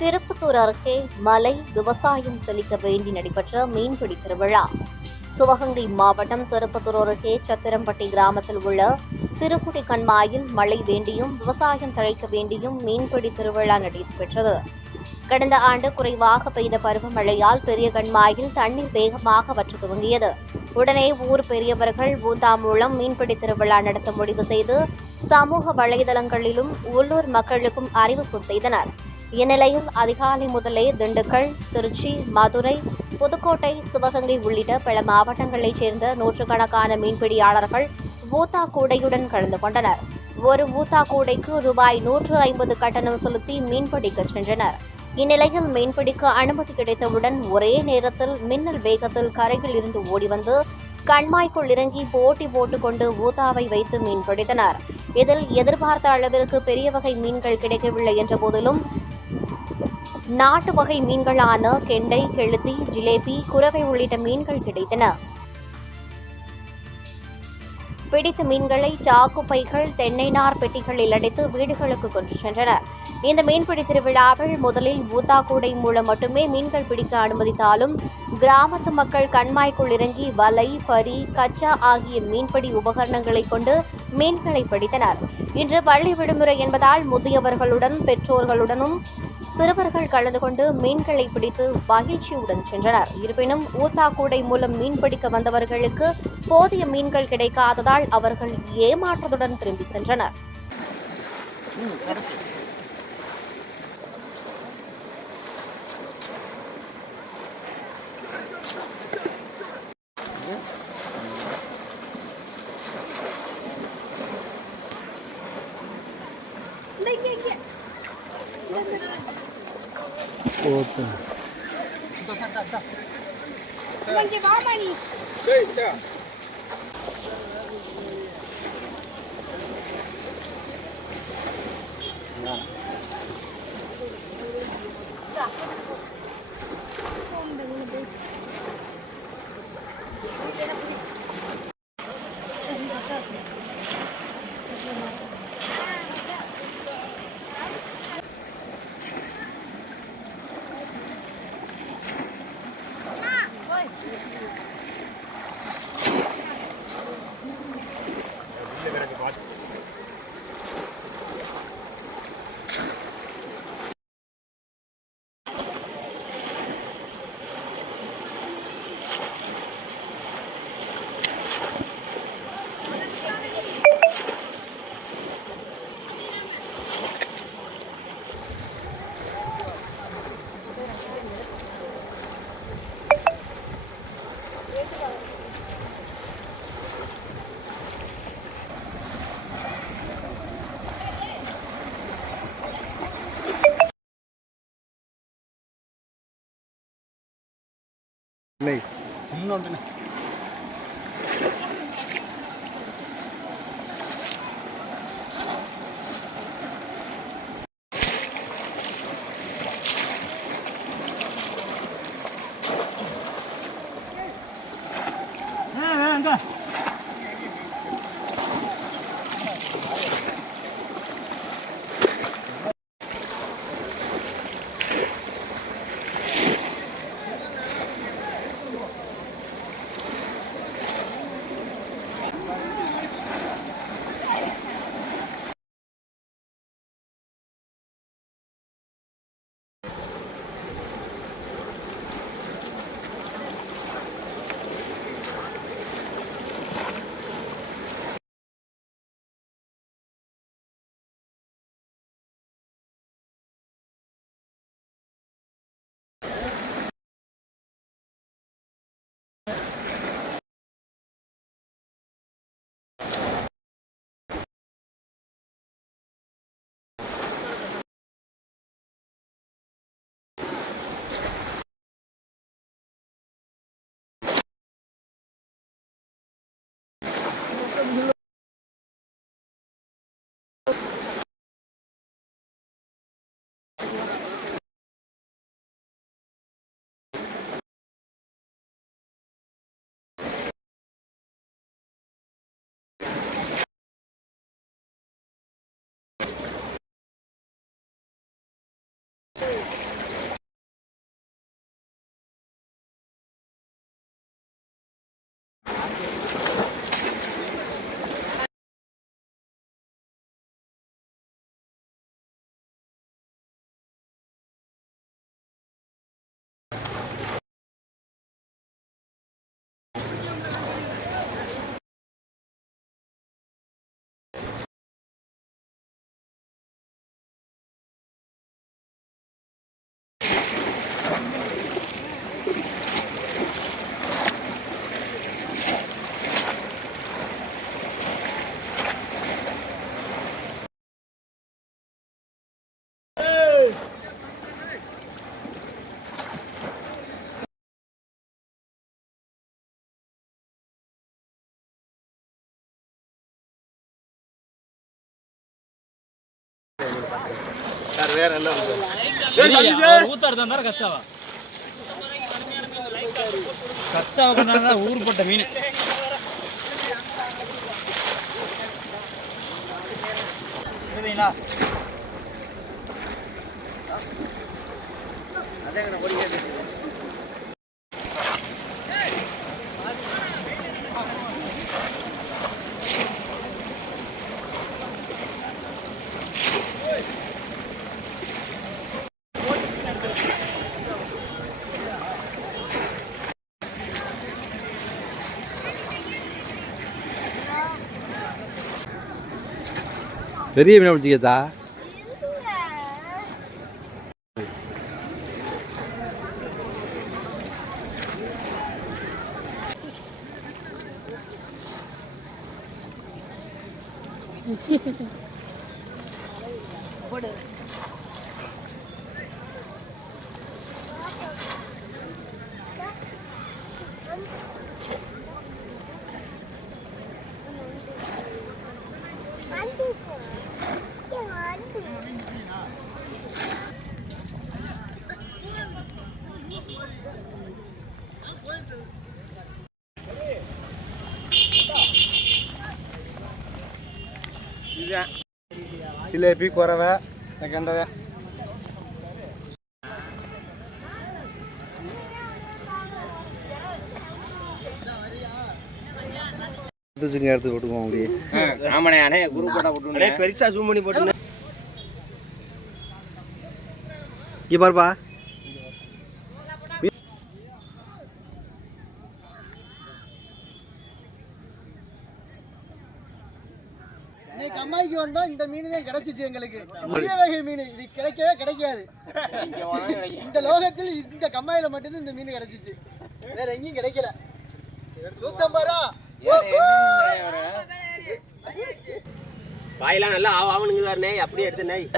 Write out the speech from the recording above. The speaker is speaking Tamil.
திருப்பத்தூர் அருகே மலை விவசாயம் செழிக்க வேண்டி நடைபெற்ற மீன்பிடி திருவிழா. சிவகங்கை மாவட்டம் திருப்பத்தூர் அருகே சத்திரம்பட்டி கிராமத்தில் உள்ள சிறுகுடி கண்மாயில் மழை வேண்டியும் விவசாயம் தழைக்க வேண்டியும் மீன்பிடி திருவிழா நடைபெற்றது. கடந்த ஆண்டு குறைவாக பெய்த பருவமழையால் பெரிய கண்மாயில் தண்ணீர் வேகமாக வற்ற துவங்கியது. உடனே ஊர் பெரியவர்கள் ஊந்தா மூலம் மீன்பிடி திருவிழா நடத்த முடிவு செய்து சமூக வலைதளங்களிலும் உள்ளூர் மக்களுக்கும் அறிவிப்பு செய்தனர். இந்நிலையில் அதிகாலை முதலே திண்டுக்கல், திருச்சி, மதுரை, புதுக்கோட்டை, சிவகங்கை உள்ளிட்ட பல மாவட்டங்களைச் சேர்ந்த நூற்றுக்கணக்கான மீன்பிடியாளர்கள் ஊத்தா கூடையுடன் கலந்து கொண்டனர். ஒரு ஊத்தா கூடைக்கு ரூபாய் 150 கட்டணம் செலுத்தி மீன்பிடிக்க சென்றனர். இந்நிலையில் மீன்பிடிக்க அனுமதி கிடைத்தவுடன் ஒரே நேரத்தில் மின்னல் வேகத்தில் கரையில் இருந்து ஓடிவந்து கண்மாய்க்குள் இறங்கி போட்டி போட்டுக்கொண்டு ஊத்தாவை வைத்து மீன்பிடித்தனர். இதில் எதிர்பார்த்த அளவிற்கு பெரிய வகை மீன்கள் கிடைக்கவில்லை என்ற போதிலும் நாட்டு வகை மீன்களான கெண்டை, கெளுத்தி, ஜிலேபி, குரவை உள்ளிட்ட மீன்கள் கிடைத்தன. பிடித்த மீன்களை சாக்கு பைகள், தென்னை நார் பெட்டிகளில் அடைத்து வீடுகளுக்கு கொண்டு சென்றனர். இந்த மீன்பிடி திருவிழாவில் முதலில் ஊத்தா கூடை மூலம் மட்டுமே மீன்கள் பிடிக்க அனுமதித்தாலும் கிராமத்து மக்கள் கண்மாய்க்குள் இறங்கி வலை, பரி, கச்சா ஆகிய மீன்பிடி உபகரணங்களை கொண்டு மீன்களை பிடித்தனர். இன்று பள்ளி விடுமுறை என்பதால் முதியவர்களுடன் பெற்றோர்களுடனும் சிறுவர்கள் கலந்து கொண்டு மீன்களை பிடித்து மகிழ்ச்சியுடன் சென்றனர். இருப்பினும் ஊத்தா கூடை மூலம் மீன்பிடிக்க வந்தவர்களுக்கு போதிய மீன்கள் கிடைக்காததால் அவர்கள் ஏமாற்றத்துடன் திரும்பி சென்றனர். చిన్న ఉంటుంది. ஊத்தாரு கச்சாவா கச்சாவை ஊருப்பட்ட மீன் பெரிய மீன் பிடிச்சிக்கத்தா சிலேபி குறவை கண்டதை எடுத்து போட்டுக்குவோம் அப்படியே. ஆமாண்ணே குரு போட்டா போட்டு பெருசா ஜூம் பண்ணி போட்டு இங்க பாருப்பா கம்மாய்க்கு வந்தா இந்த மீன் தான் கிடைச்சிச்சு எங்களுக்கு. பெரிய வகை மீன் இது கிடைக்கவே கிடைக்காது. இந்த லோகத்தில் இந்த கம்மாயில மட்டும்தான் இந்த மீன் கிடைச்சிச்சு, வேற எங்கேயும் கிடைக்கல. 150 ரூபா. வாயெல்லாம் நல்லா ஆவணுங்குதாருனே, அப்படியே எடுத்து நெய்